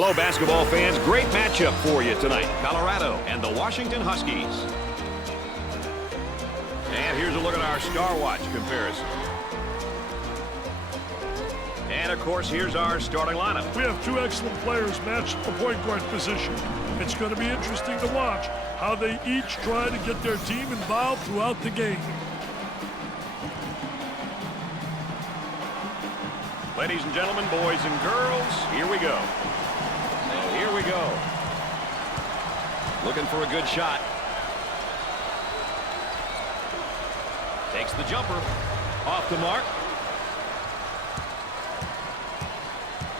Hello, basketball fans. Great matchup for you tonight. Colorado and the Washington Huskies. And here's a look at our Star Watch comparison. And, of course, here's our starting lineup. We have two excellent players matched at the point guard position. It's going to be interesting to watch how they each try to get their team involved throughout the game. Ladies and gentlemen, boys and girls, here we go. Here we go. Looking for a good shot. Takes the jumper. Off the mark.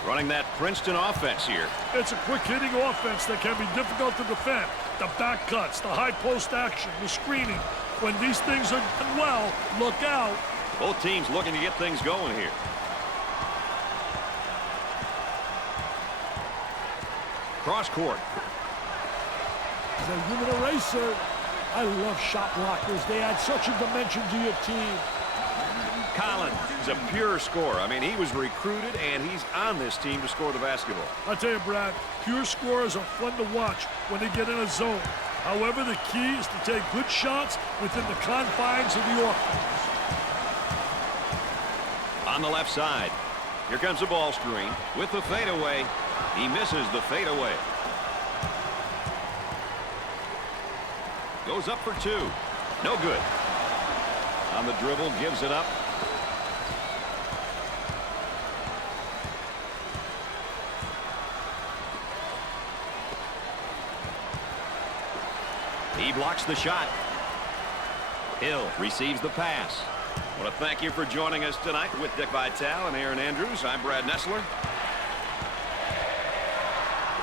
Running that Princeton offense here. It's a quick-hitting offense that can be difficult to defend. The back cuts, the high post action, the screening. When these things are done well, look out. Both teams looking to get things going here. Cross court. He's a human eraser. I love shot blockers. They add such a dimension to your team. Collins is a pure scorer. I mean, he was recruited, and he's on this team to score the basketball. I tell you, Brad, pure scorers are fun to watch when they get in a zone. However, the key is to take good shots within the confines of the offense. On the left side, here comes the ball screen with the fadeaway. He misses the fadeaway. Goes up for two. No good. On the dribble, gives it up. He blocks the shot. Hill receives the pass. I want to thank you for joining us tonight with Dick Vitale and Aaron Andrews. I'm Brad Nessler.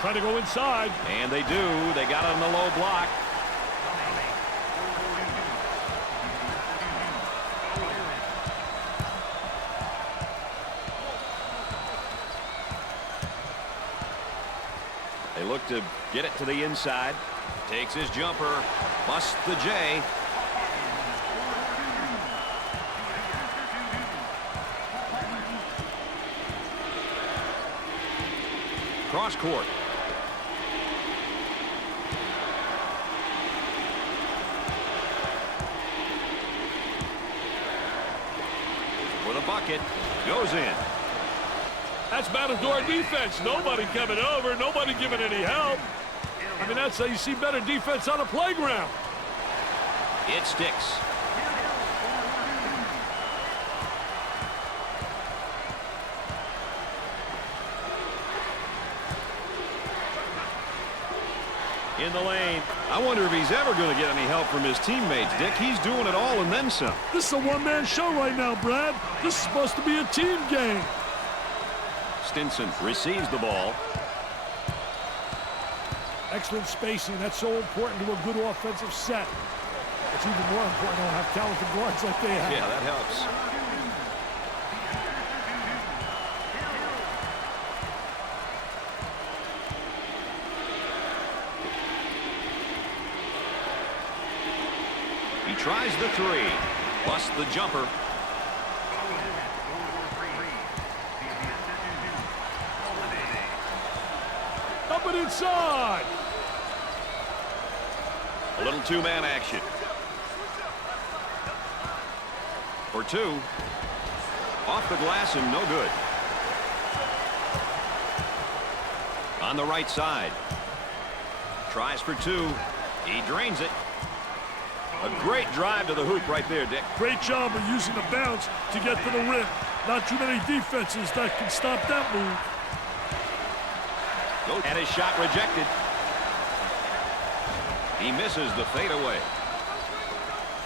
Trying to go inside. And they do. They got on the low block. They look to get it to the inside. Takes his jumper. Busts the J. Cross court. For the bucket. Goes in. That's Matador defense. Nobody coming over. Nobody giving any help. I mean, that's how you see better defense on a playground. It sticks. In the lane. I wonder if he's ever going to get any help from his teammates, Dick. He's doing it all and then some. This is a one-man show right now, Brad. This is supposed to be a team game. Stinson receives the ball. Excellent spacing. That's so important to a good offensive set. It's even more important to have talented guards like they have. Yeah, that helps. He tries the three. Busts the jumper. Up and inside. A little two-man action. For two. Off the glass and no good. On the right side. Tries for two. He drains it. A great drive to the hoop right there, Dick. Great job of using the bounce to get to the rim. Not too many defenses that can stop that move. And his shot rejected. He misses the fadeaway.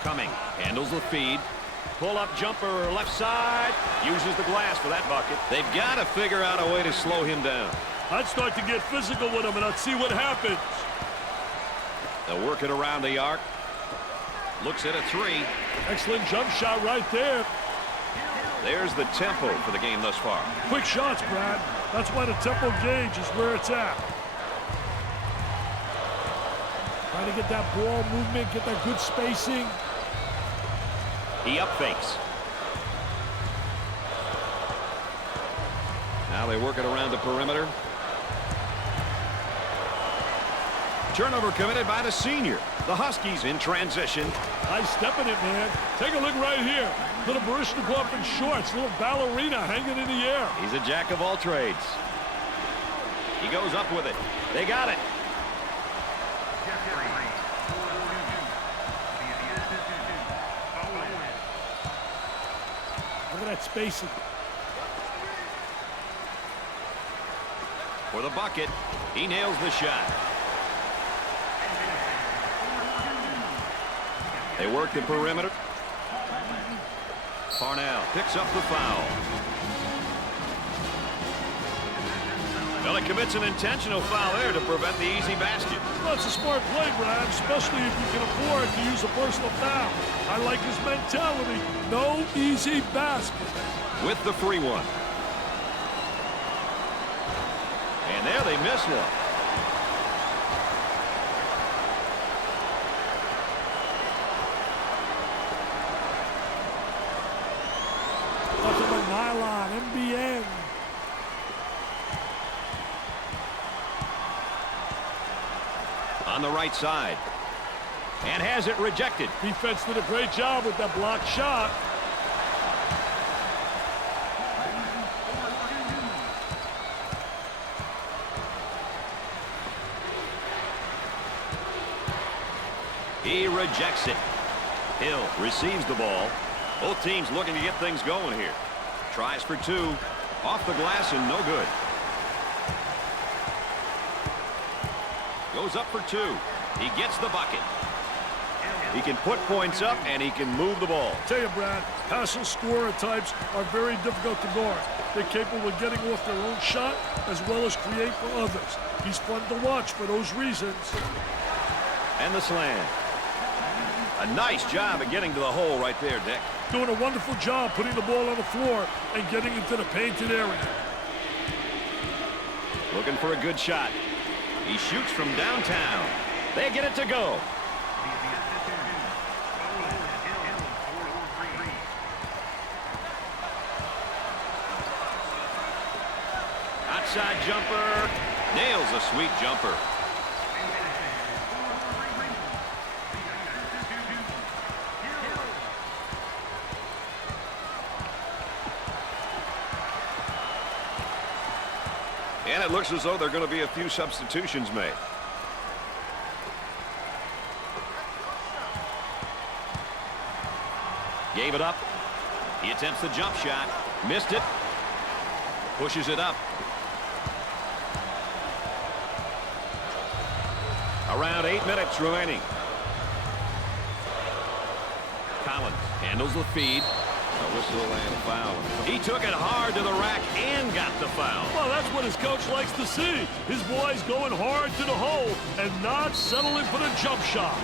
Cumming handles the feed. Pull-up jumper left side. Uses the glass for that bucket. They've got to figure out a way to slow him down. I'd start to get physical with him, and I'd see what happens. They'll work it around the arc. Looks at a three. Excellent jump shot right there. There's the tempo for the game thus far. Quick shots, Brad. That's why the tempo gauge is where it's at. Trying to get that ball movement, get that good spacing. He up fakes. Now they work it around the perimeter. Turnover committed by the senior. The Huskies in transition. Nice step in it, man. Take a look right here. Little Baryshnikov in shorts, little ballerina hanging in the air. He's a jack of all trades. He goes up with it. They got it. Look at that spacing. For the bucket, he nails the shot. They work the perimeter. Parnell picks up the foul. Well, he commits an intentional foul there to prevent the easy basket. Well, it's a smart play, Brad, especially if you can afford to use a personal foul. I like his mentality. No easy basket. With the free one. And there they miss one. Nothing but nylon, NBN. On the right side. And has it rejected. Defense did a great job with that blocked shot. He rejects it. Hill receives the ball. Both teams looking to get things going here. Tries for two. Off the glass and no good. Goes up for two. He gets the bucket. He can put points up and he can move the ball. Tell you, Brad, passive scorer types are very difficult to guard. They're capable of getting off their own shot as well as create for others. He's fun to watch for those reasons. And the slam. A nice job of getting to the hole right there, Dick. Doing a wonderful job putting the ball on the floor and getting into the painted area. Looking for a good shot. He shoots from downtown. They get it to go. Outside jumper. Nails a sweet jumper. And it looks as though there are going to be a few substitutions made. Gave it up. He attempts the jump shot. Missed it. Pushes it up. Around 8 minutes remaining. Collins handles the feed. A whistle and a foul. He took it hard to the rack and got the foul. Well, that's what his coach likes to see. His boys going hard to the hole and not settling for the jump shot.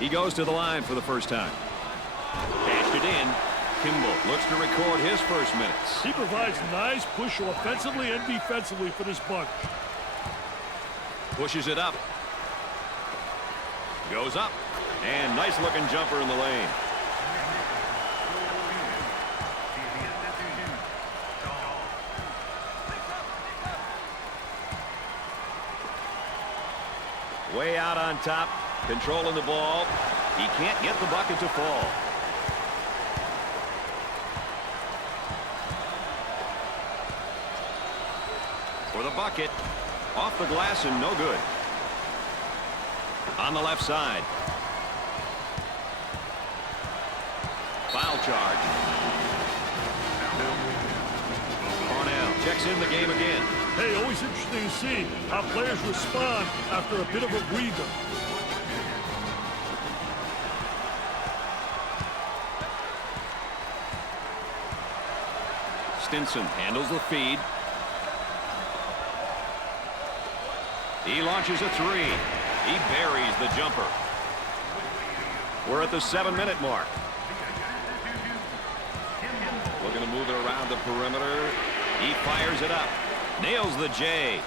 He goes to the line for the first time. Cashed it in. Kimball looks to record his first minutes. He provides nice push offensively and defensively for this bunch. Pushes it up. Goes up. And nice looking jumper in the lane. Way out on top. Controlling the ball. He can't get the bucket to fall. For the bucket. Off the glass and no good. On the left side. Foul charge. Parnell checks in the game again. Hey, always interesting to see how players respond after a bit of a breather. Stinson handles the feed. He launches a three. He buries the jumper. We're at the 7-minute mark. Looking to move it around the perimeter. He fires it up. Nails the J.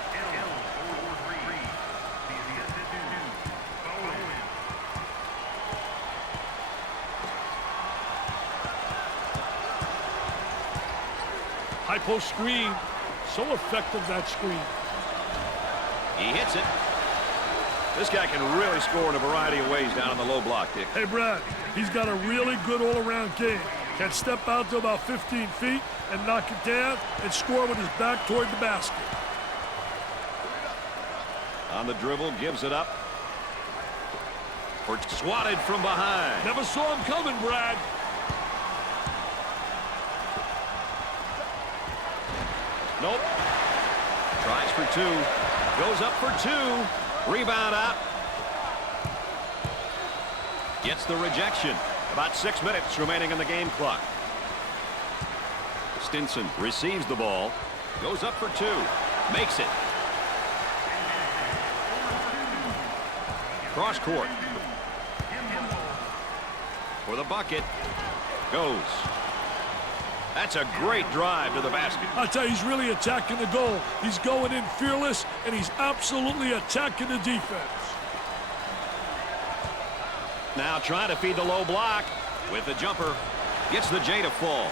High post screen. So effective, that screen. He hits it. This guy can really score in a variety of ways down on the low block, Dick. Hey, Brad, he's got a really good all-around game. Can step out to about 15 feet and knock it down and score with his back toward the basket. On the dribble, gives it up. Or swatted from behind. Never saw him coming, Brad. Nope. Tries for two. Goes up for two. Rebound out. Gets the rejection. About 6 minutes remaining on the game clock. Stinson receives the ball. Goes up for two. Makes it. Cross court. For the bucket. Goes. That's a great drive to the basket. I tell you, he's really attacking the goal. He's going in fearless, and he's absolutely attacking the defense. Now trying to feed the low block with the jumper. Gets the J to fall.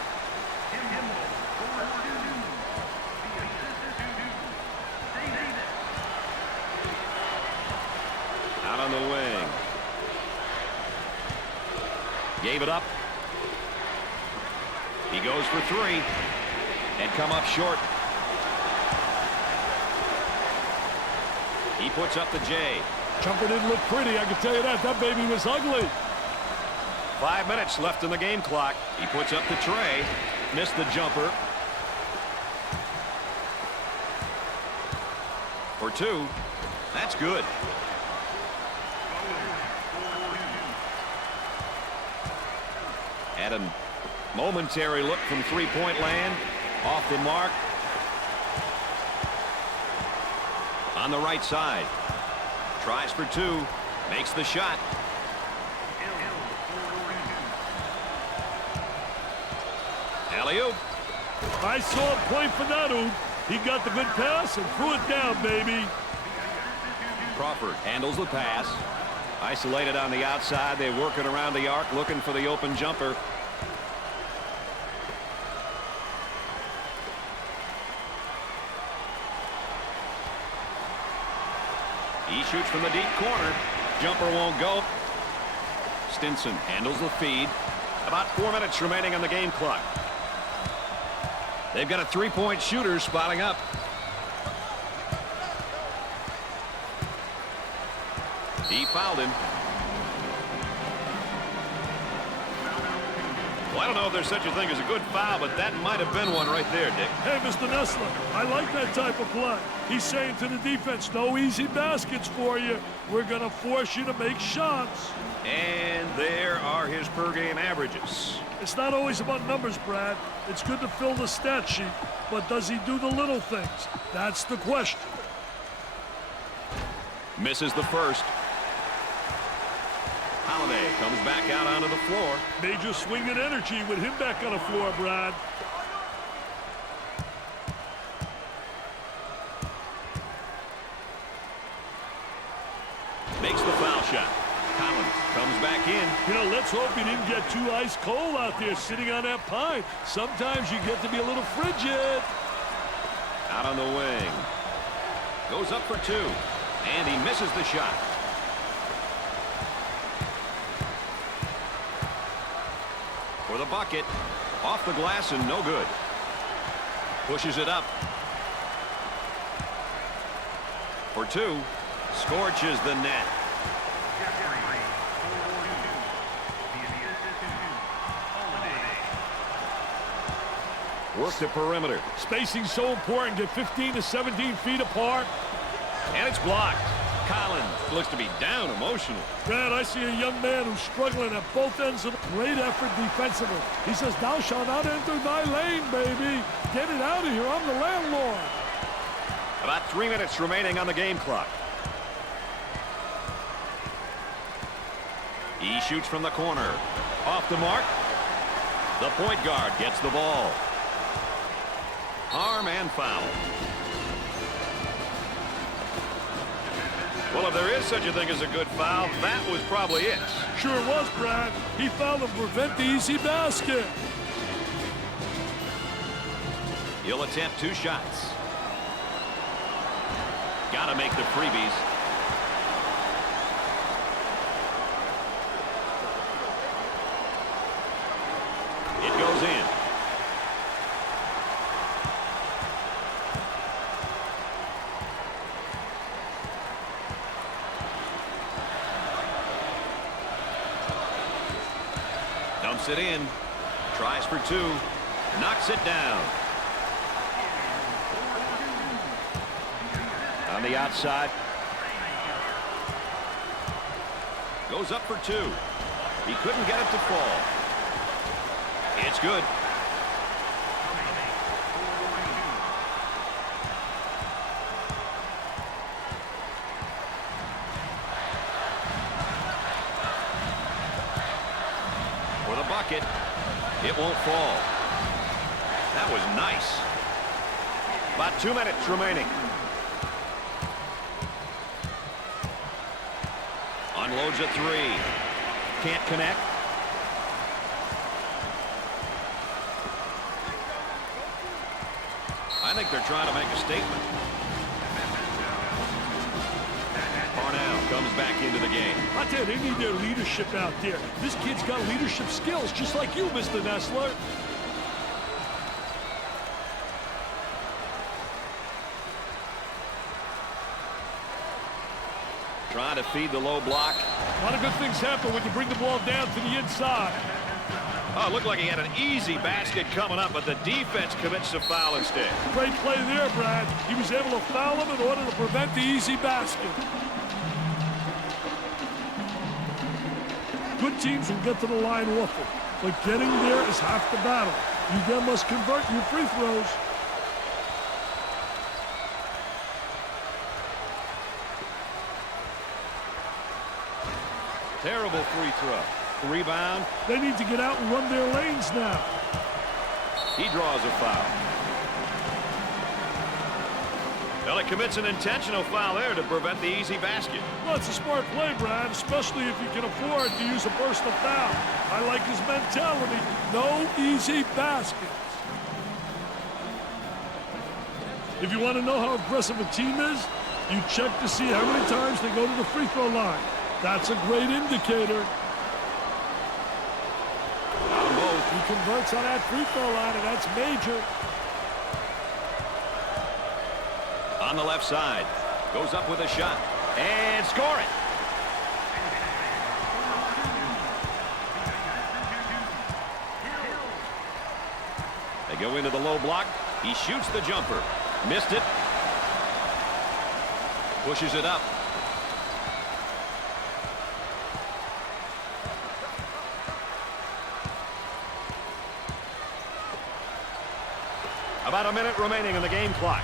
Out on the wing. Gave it up. He goes for three and come up short. He puts up the J. Jumper didn't look pretty, I can tell you that. That baby was ugly. 5 minutes left in the game clock. He puts up the tray. Missed the jumper. For two. That's good. Had a momentary look from three-point land. Off the mark. On the right side. Tries for two. Makes the shot. Alley-oop. I saw him play for that oop. He got the good pass and threw it down, baby. Crawford handles the pass. Isolated on the outside. They're working around the arc, looking for the open jumper. He shoots from the deep corner. Jumper won't go. Stinson handles the feed. About 4 minutes remaining on the game clock. They've got a three-point shooter spotting up. He fouled him. Well, I don't know if there's such a thing as a good foul, but that might have been one right there, Dick. Hey, Mr. Nessler, I like that type of play. He's saying to the defense, no easy baskets for you. We're going to force you to make shots. And there are his per-game averages. It's not always about numbers, Brad. It's good to fill the stat sheet, but does he do the little things? That's the question. Misses the first. Holiday comes back out onto the floor. Major swing in energy with him back on the floor, Brad. Makes the foul shot. Collins comes back in. You know, let's hope he didn't get too ice cold out there sitting on that pine. Sometimes you get to be a little frigid. Out on the wing. Goes up for two. And he misses the shot. For the bucket. Off the glass and no good. Pushes it up. For two. Scorches the net. Work the perimeter. Spacing so important. Get 15 to 17 feet apart. And it's blocked. Collins looks to be down emotionally. Brad, I see a young man who's struggling at both ends of the great effort defensively. He says, thou shalt not enter thy lane, baby. Get it out of here. I'm the landlord. About 3 minutes remaining on the game clock. He shoots from the corner. Off the mark. The point guard gets the ball. Harm and foul. Well, if there is such a thing as a good foul, that was probably it. Sure was, Brad. He fouled to prevent the easy basket. He'll attempt 2 shots. Got to make the freebies. It goes in. Dumps it in. Tries for 2. Knocks it down. On the outside. Goes up for 2. He couldn't get it to fall. It's good. For the bucket. It won't fall. That was nice. About 2 minutes remaining. Unloads a 3. Can't connect. I think they're trying to make a statement. Parnell comes back into the game. I tell you, they need their leadership out there. This kid's got leadership skills, just like you, Mr. Nessler. Trying to feed the low block. A lot of good things happen when you bring the ball down to the inside. Oh, it looked like he had an easy basket coming up, but the defense commits a foul instead. Great play there, Brad. He was able to foul him in order to prevent the easy basket. Good teams will get to the line often, but getting there is half the battle. You then must convert your free throws. Terrible free throw. Rebound. They need to get out and run their lanes now. He draws a foul. Well, he commits an intentional foul there to prevent the easy basket. Well, it's a smart play, Brad, especially if you can afford to use a personal foul. I like his mentality. No easy baskets. If you want to know how aggressive a team is, you check to see how many times they go to the free throw line. That's a great indicator. He converts on that free throw line, and that's major. On the left side. Goes up with a shot. And score it. They go into the low block. He shoots the jumper. Missed it. Pushes it up. About a minute remaining on the game clock.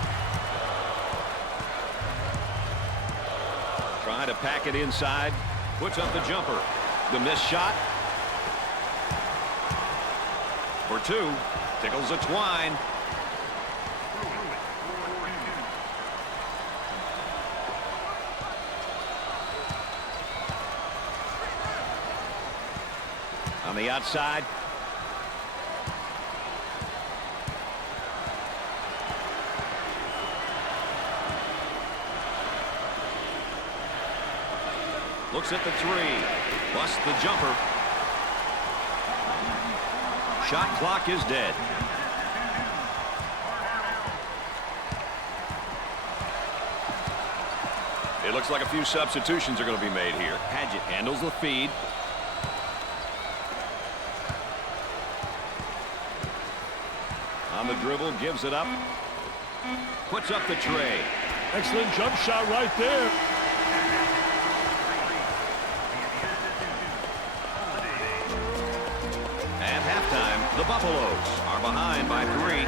Trying to pack it inside. Puts up the jumper. The missed shot. For 2. Tickles a twine. On the outside. Looks at the 3. Busts the jumper. Shot clock is dead. It looks like a few substitutions are going to be made here. Padgett handles the feed. On the dribble, gives it up. Puts up the tray. Excellent jump shot right there. At halftime, the Buffaloes are behind by 3.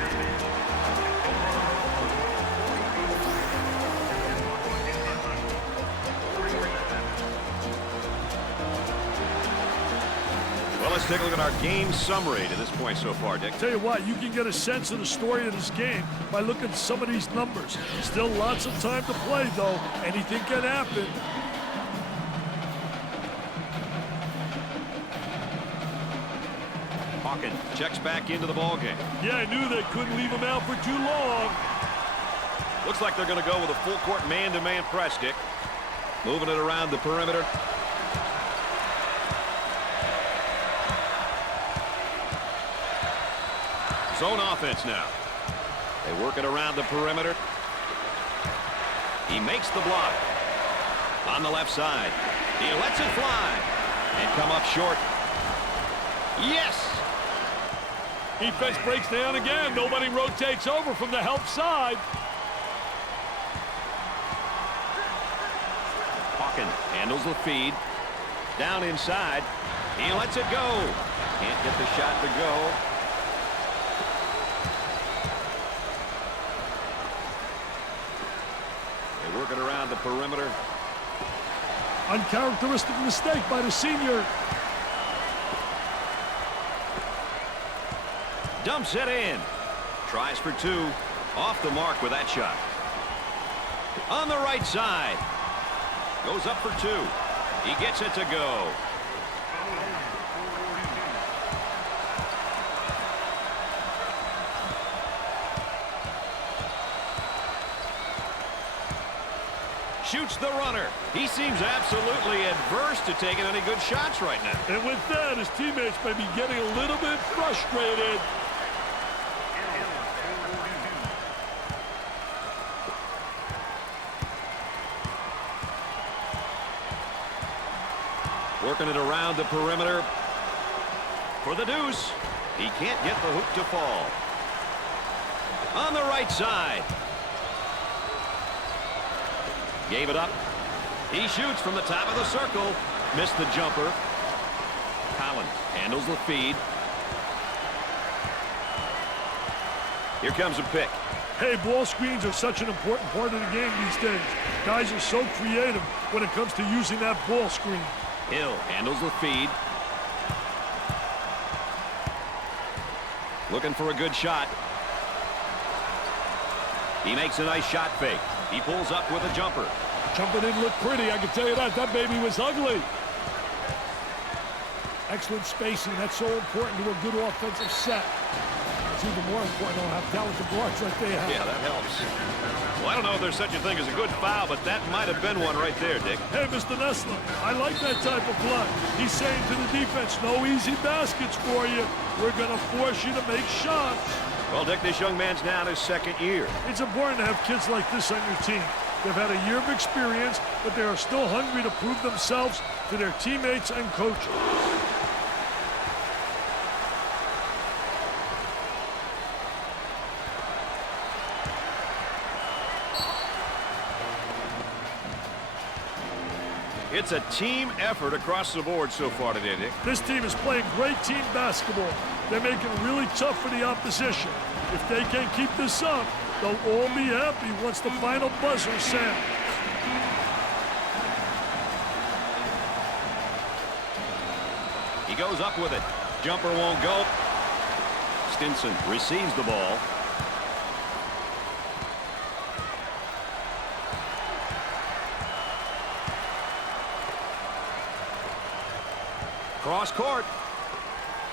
Well, let's take a look at our game summary to this point so far, Dick. Tell you what, you can get a sense of the story of this game by looking at some of these numbers. Still lots of time to play, though. Anything can happen. Hawkins checks back into the ballgame. Yeah, I knew they couldn't leave him out for too long. Looks like they're going to go with a full court man-to-man press, Dick. Moving it around the perimeter. Zone offense now. They work it around the perimeter. He makes the block. On the left side. He lets it fly. And come up short. Yes! Defense breaks down again. Nobody rotates over from the help side. Hawkins handles the feed. Down inside. He lets it go. Can't get the shot to go. They work it around the perimeter. Uncharacteristic mistake by the senior. Dumps it in. Tries for two. Off the mark with that shot. On the right side. Goes up for two. He gets it to go. Shoots the runner. He seems absolutely adverse to taking any good shots right now. And with that, his teammates may be getting a little bit frustrated. Working it around the perimeter for the deuce. He can't get the hoop to fall. On the right side. Gave it up. He shoots from the top of the circle. Missed the jumper. Collins handles the feed. Here comes a pick. Hey, ball screens are such an important part of the game these days. Guys are so creative when it comes to using that ball screen. Hill handles the feed. Looking for a good shot. He makes a nice shot fake. He pulls up with a jumper. Jumper didn't look pretty, I can tell you that. That baby was ugly. Excellent spacing. That's so important to a good offensive set. It's even more important to have talented guards like they have. Yeah, that helps. Well, I don't know if there's such a thing as a good foul, but that might have been one right there, Dick. Hey, Mr. Nessler, I like that type of play. He's saying to the defense, no easy baskets for you. We're going to force you to make shots. Well, Dick, this young man's now in his second year. It's important to have kids like this on your team. They've had a year of experience, but they are still hungry to prove themselves to their teammates and coaches. It's a team effort across the board so far today, Dick. This team is playing great team basketball. They're making it really tough for the opposition. If they can keep this up, they'll all be happy once the final buzzer sounds. He goes up with it. Jumper won't go. Stinson receives the ball. Cross court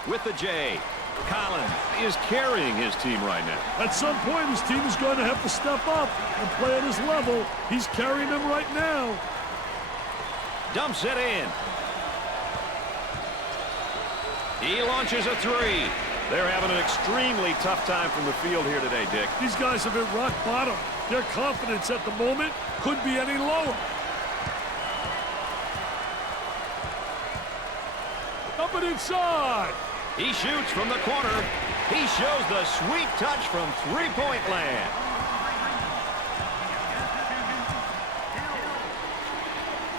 with the J. Collins is carrying his team right now. At some point, his team is going to have to step up and play at his level. He's carrying them right now. Dumps it in. He launches a three. They're having an extremely tough time from the field here today, Dick. These guys have hit rock bottom. Their confidence at the moment couldn't be any lower. Up and inside. He shoots from the corner. He shows the sweet touch from three-point land.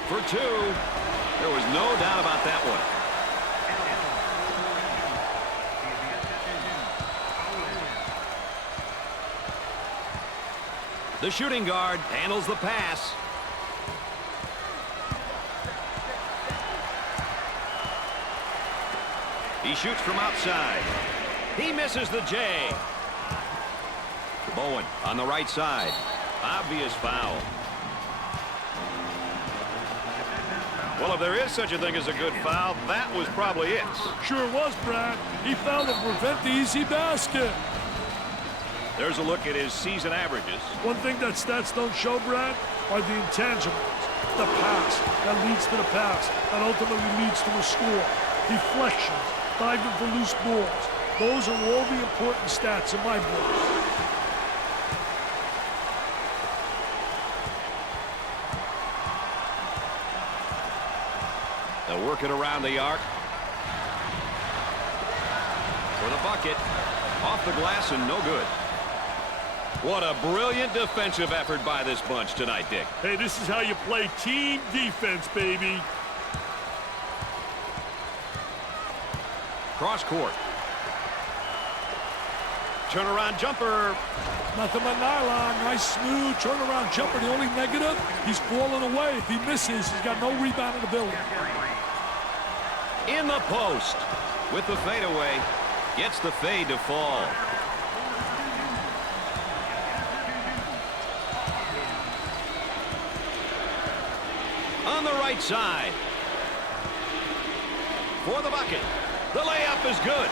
For two. There was no doubt about that one. The shooting guard handles the pass. He shoots from outside. He misses the J. Bowen on the right side. Obvious foul. Well, if there is such a thing as a good foul, that was probably it. Sure was, Brad. He fouled to prevent the easy basket. There's a look at his season averages. One thing that stats don't show, Brad, are the intangibles. The pass that leads to the pass that ultimately leads to a score. Deflections, diving for loose balls. Those are all the important stats in my book. They'll work it around the arc. For the bucket. Off the glass and no good. What a brilliant defensive effort by this bunch tonight, Dick. Hey, this is how you play team defense, baby. Cross court. Turnaround jumper. Nothing but nylon. Nice, smooth turnaround jumper. The only negative, he's falling away. If he misses, he's got no rebound ability. In the post. With the fadeaway. Gets the fade to fall. On the right side. For the bucket. The layup is good.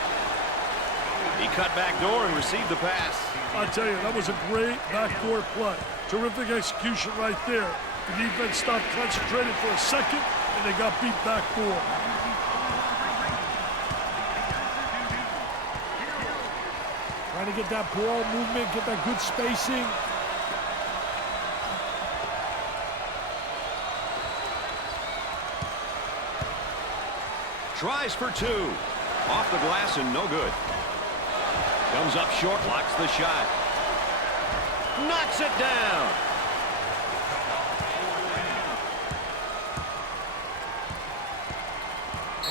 He cut back door and received the pass. I tell you, that was a great backdoor play. Terrific execution right there. The defense stopped concentrating for a second, and they got beat backdoor. Trying to get that ball movement, get that good spacing. Tries for two. Off the glass and no good. Comes up short, blocks the shot. Knocks it down.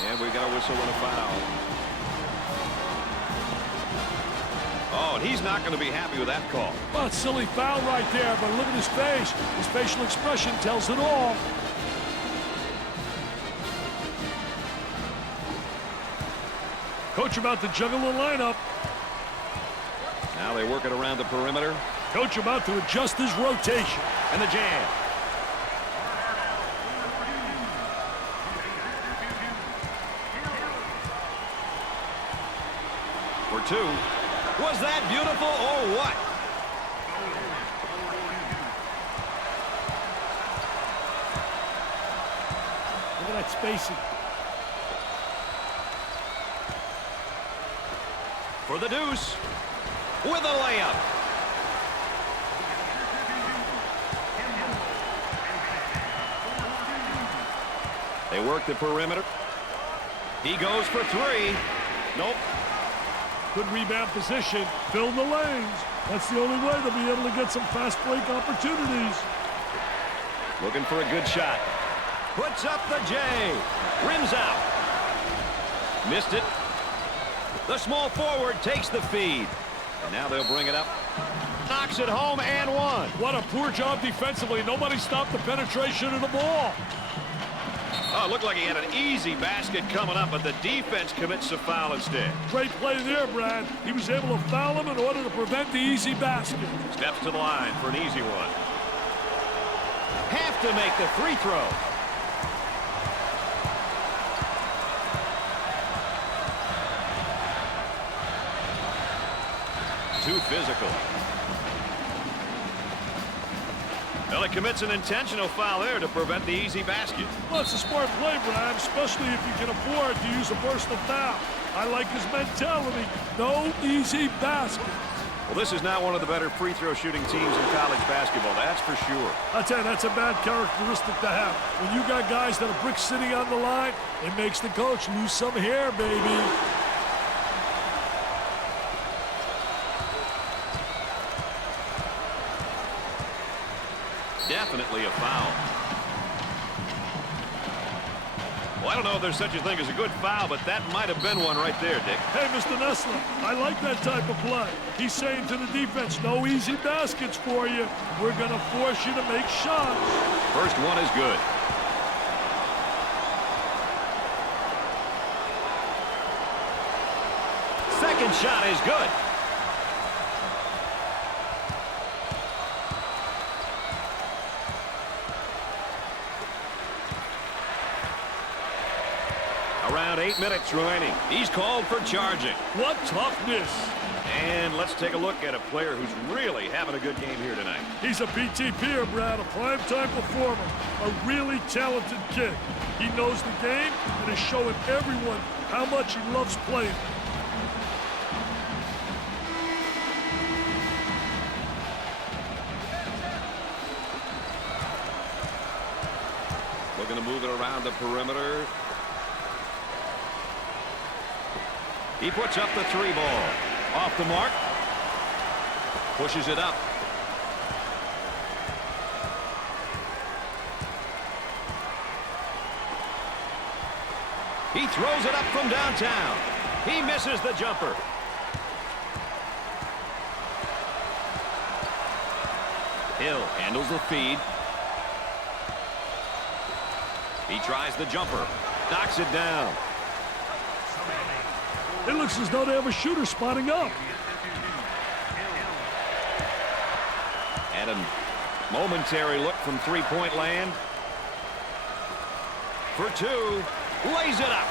And we got a whistle and a foul. Oh, and he's not going to be happy with that call. Well, it's a silly foul right there, but look at his face. His facial expression tells it all. Coach about to juggle the lineup. Now they work it around the perimeter. Coach about to adjust his rotation. And the jam. For two. Was that beautiful or what? Look at that spacing. For the deuce. With a layup. They work the perimeter. He goes for three. Nope. Good rebound position. Fill the lanes. That's the only way they'll be able to get some fast break opportunities. Looking for a good shot. Puts up the J. Rims out. Missed it. The small forward takes the feed. And now they'll bring it up. Knocks it home and one. What a poor job defensively. Nobody stopped the penetration of the ball. Oh, it looked like he had an easy basket coming up, but the defense commits a foul instead. Great play there, Brad. He was able to foul him in order to prevent the easy basket. Steps to the line for an easy one. Have to make the free throw. Too physical. Well, he commits an intentional foul there to prevent the easy basket. Well, it's a smart play, Brad, especially if you can afford to use a personal foul. I like his mentality. No easy basket. Well, this is now one of the better free throw shooting teams in college basketball, that's for sure. I tell you, that's a bad characteristic to have. When you got guys that are brick sitting on the line, it makes the coach lose some hair, baby. Definitely a foul. Well, I don't know if there's such a thing as a good foul, but that might have been one right there, Dick. Hey, Mr. Nessler, I like that type of play. He's saying to the defense, no easy baskets for you. We're going to force you to make shots. First one is good. Second shot is good. Around 8 minutes remaining. He's called for charging. What toughness. And let's take a look at a player who's really having a good game here tonight. He's a PTPer, Brad, a primetime performer, a really talented kid. He knows the game and is showing everyone how much he loves playing. Looking to move it around the perimeter. He puts up the 3 ball. Off the mark. Pushes it up. He throws it up from downtown. He misses the jumper. Hill handles the feed. He tries the jumper. Knocks it down. It looks as though they have a shooter spotting up. And a momentary look from three-point land. For 2. Lays it up.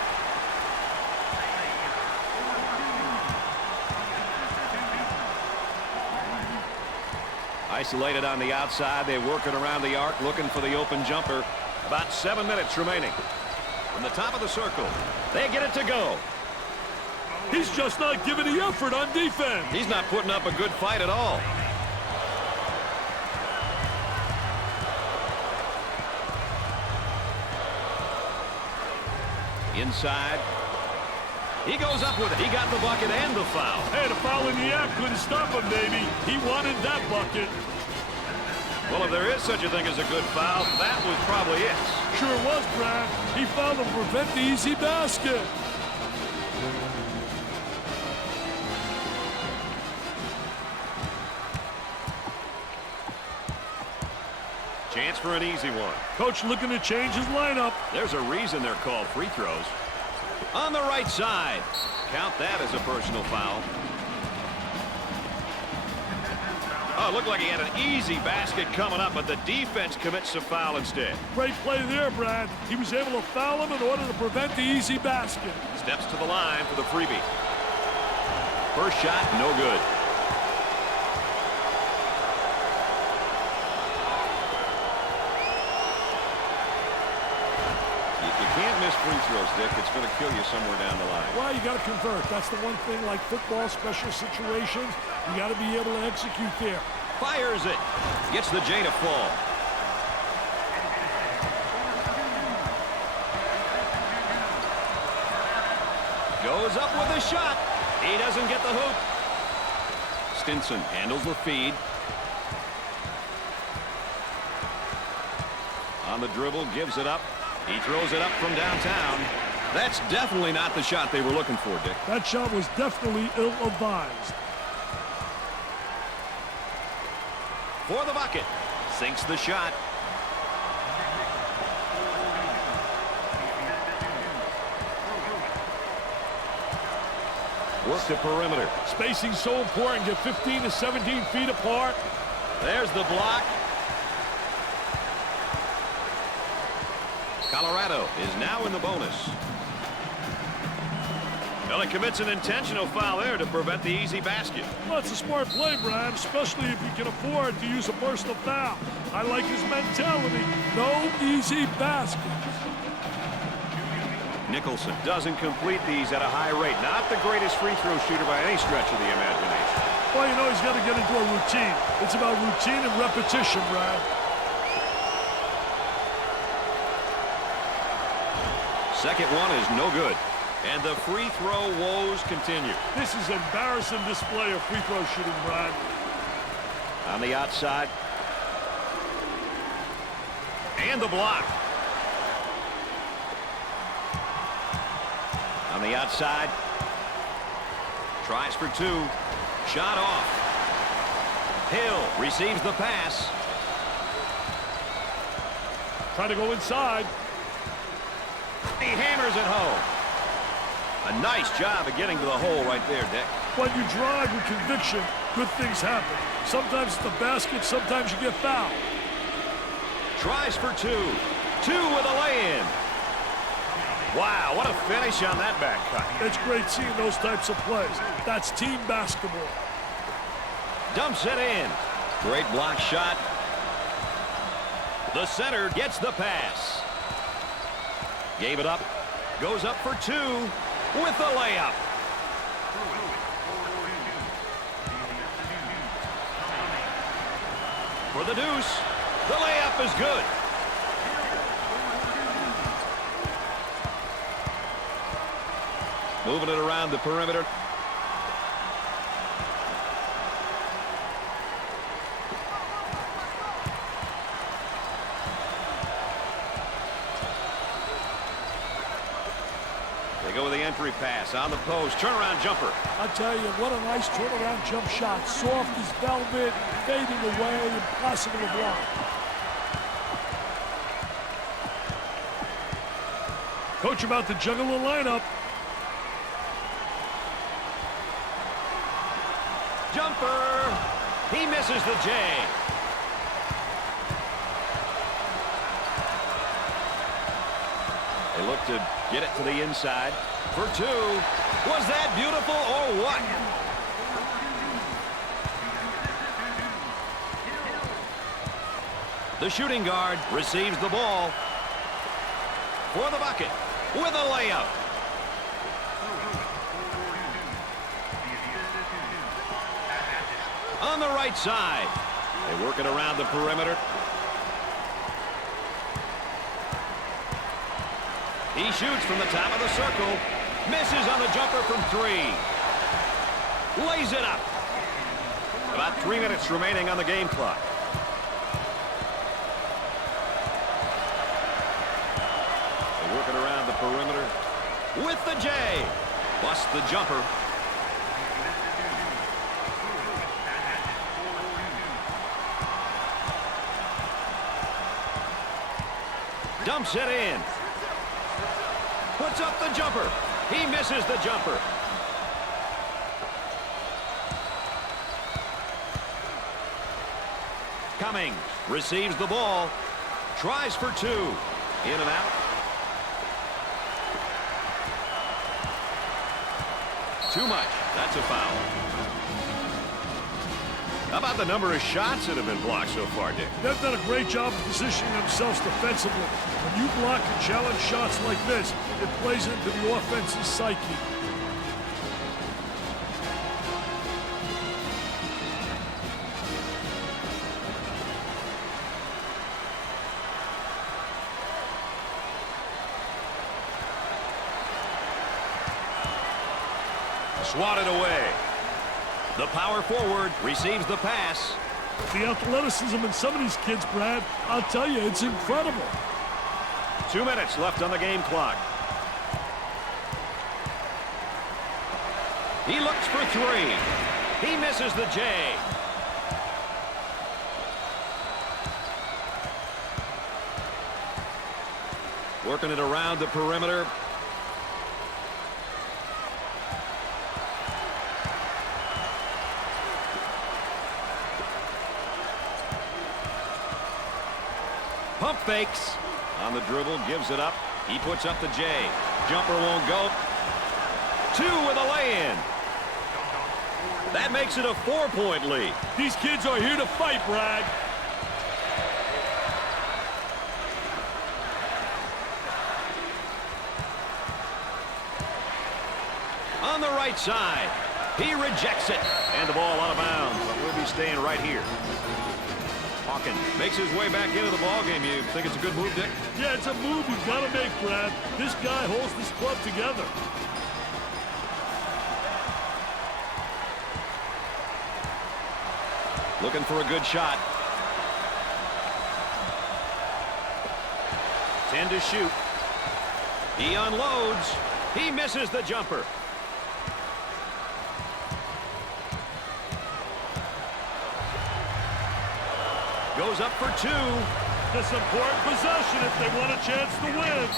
Isolated on the outside. They're working around the arc, looking for the open jumper. About 7 minutes remaining. From the top of the circle, they get it to go. He's just not giving the effort on defense. He's not putting up a good fight at all. Inside. He goes up with it. He got the bucket and the foul. Hey, the foul in the act couldn't stop him, baby. He wanted that bucket. Well, if there is such a thing as a good foul, that was probably it. Sure was, Brad. He fouled to prevent the easy basket. Chance for an easy one. Coach looking to change his lineup. There's a reason they're called free throws. On the right side. Count that as a personal foul. Oh, it looked like he had an easy basket coming up, but the defense commits a foul instead. Great play there, Brad. He was able to foul him in order to prevent the easy basket. Steps to the line for the freebie. First shot, no good. You can't miss free throws, Dick. It's going to kill you somewhere down the line. Well, you got to convert. That's the one thing, like football, special situations, you got to be able to execute there. Fires it. Gets the J to fall. Goes up with a shot. He doesn't get the hoop. Stinson handles the feed. On the dribble, gives it up. He throws it up from downtown. That's definitely not the shot they were looking for, Dick. That shot was definitely ill-advised. For the bucket. Sinks the shot. Work the perimeter. Spacing's so important. Get 15 to 17 feet apart. There's the block. Colorado is now in the bonus. Well, he commits an intentional foul there to prevent the easy basket. Well, it's a smart play, Brad, especially if he can afford to use a personal foul. I like his mentality. No easy baskets. Nicholson doesn't complete these at a high rate. Not the greatest free throw shooter by any stretch of the imagination. Well, you know he's got to get into a routine. It's about routine and repetition, Brad. Second one is no good. And the free throw woes continue. This is an embarrassing display of free throw shooting, Brad. On the outside. And the block. On the outside. Tries for 2. Shot off. Hill receives the pass. Trying to go inside. He hammers it home. A nice job of getting to the hole right there, Dick. When you drive with conviction, good things happen. Sometimes it's the basket, sometimes you get fouled. Tries for 2. 2 with a lay-in. Wow, what a finish on that back cut. It's great seeing those types of plays. That's team basketball. Dumps it in. Great block shot. The center gets the pass. Gave it up. Goes up for two with the layup. For the deuce. The layup is good. Moving it around the perimeter. They go with the entry pass on the post. Turnaround jumper. I tell you, what a nice turnaround jump shot. Soft as velvet, fading away, impossible to block. Coach about to juggle the lineup. Jumper. He misses the J. They look to get it to the inside for two. Was that beautiful or what? The shooting guard receives the ball for the bucket with a layup. On the right side. They work it around the perimeter. He shoots from the top of the circle. Misses on the jumper from three. Lays it up. About 3 minutes remaining on the game clock. They work it around the perimeter with the J. Busts the jumper. Dumps it in. Puts up the jumper. He misses the jumper. Cummings receives the ball. Tries for two. In and out. Too much. That's a foul. How about the number of shots that have been blocked so far, Dick? They've done a great job of positioning themselves defensively. When you block and challenge shots like this, it plays into the offense's psyche. Swatted away. The power forward receives the pass. The athleticism in some of these kids, Brad, I'll tell you, it's incredible. 2 minutes left on the game clock. He looks for three. He misses the J. Working it around the perimeter. Pump fakes. On the dribble, gives it up. He puts up the J. Jumper won't go. Two with a lay-in. That makes it a 4-point lead. These kids are here to fight, Brad. On the right side. He rejects it. And the ball out of bounds, but we'll be staying right here. Hawkins makes his way back into the ballgame. You think it's a good move, Dick? Yeah, it's a move you've got to make, Brad. This guy holds this club together. Looking for a good shot. 10 to shoot. He unloads. He misses the jumper. Goes up for two. This important possession if they want a chance to win.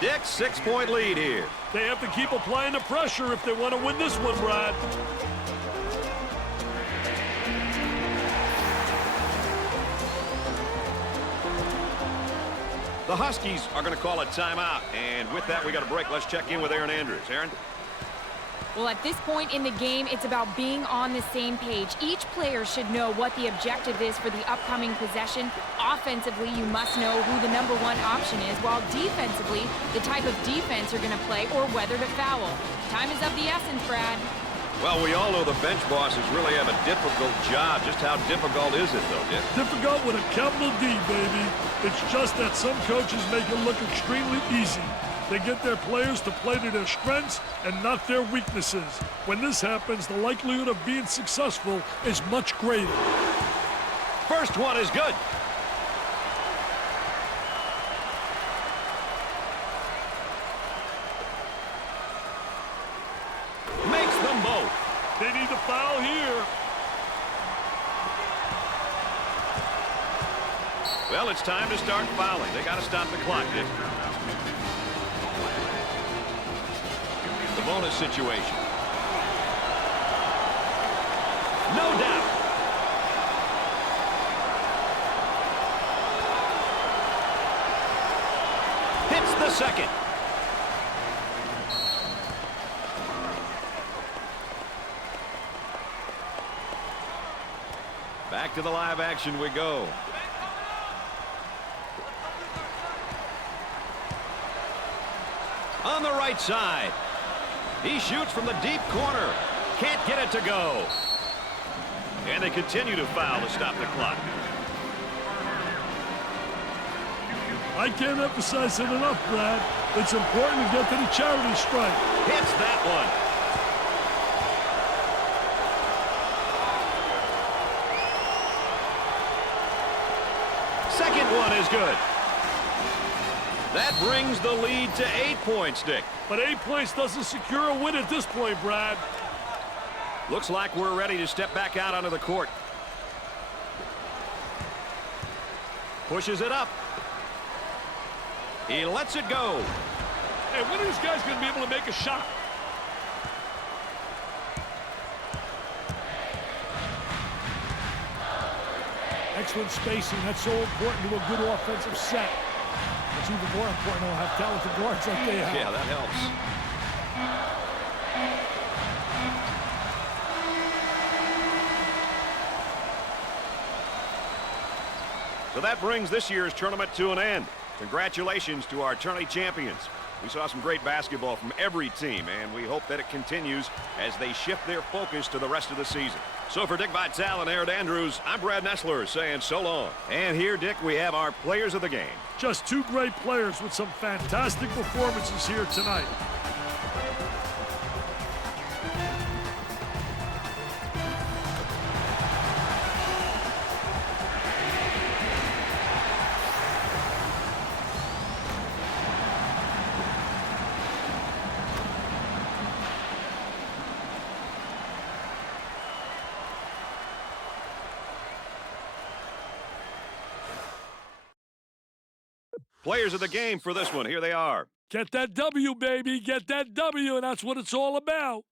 Dick's 6-point lead here. They have to keep applying the pressure if they want to win this one, Brad. The Huskies are going to call a timeout. And with that, we got a break. Let's check in with Aaron Andrews. Aaron? Well, at this point in the game, it's about being on the same page. Each player should know what the objective is for the upcoming possession. Offensively, you must know who the #1 option is, while defensively, the type of defense you're going to play or whether to foul. Time is of the essence, Brad. Well, we all know the bench bosses really have a difficult job. Just how difficult is it, though, Dick? Difficult with a capital D, baby. It's just that some coaches make it look extremely easy. They get their players to play to their strengths and not their weaknesses. When this happens, the likelihood of being successful is much greater. First one is good. Makes them both. They need a foul here. Well, it's time to start fouling. They got to stop the clock, Dick. The bonus situation. No doubt. Hits the second. Back to the live action we go. On the right side. He shoots from the deep corner. Can't get it to go. And they continue to foul to stop the clock. I can't emphasize it enough, Brad. It's important to get to the charity stripe. Hits that one. Second one is good. That brings the lead to 8 points, Dick. But 8 points doesn't secure a win at this point, Brad. Looks like we're ready to step back out onto the court. Pushes it up. He lets it go. Hey, when are these guys going to be able to make a shot? Excellent spacing. That's so important to a good offensive set. It's even more important to have talented guards like they have. Yeah, that helps. So that brings this year's tournament to an end. Congratulations to our tourney champions. We saw some great basketball from every team, and we hope that it continues as they shift their focus to the rest of the season. So for Dick Vitale and Aaron Andrews, I'm Brad Nessler saying so long. And here, Dick, we have our players of the game. Just two great players with some fantastic performances here tonight. Players of the game for this one. Here they are. Get that W, baby. Get that W, and that's what it's all about.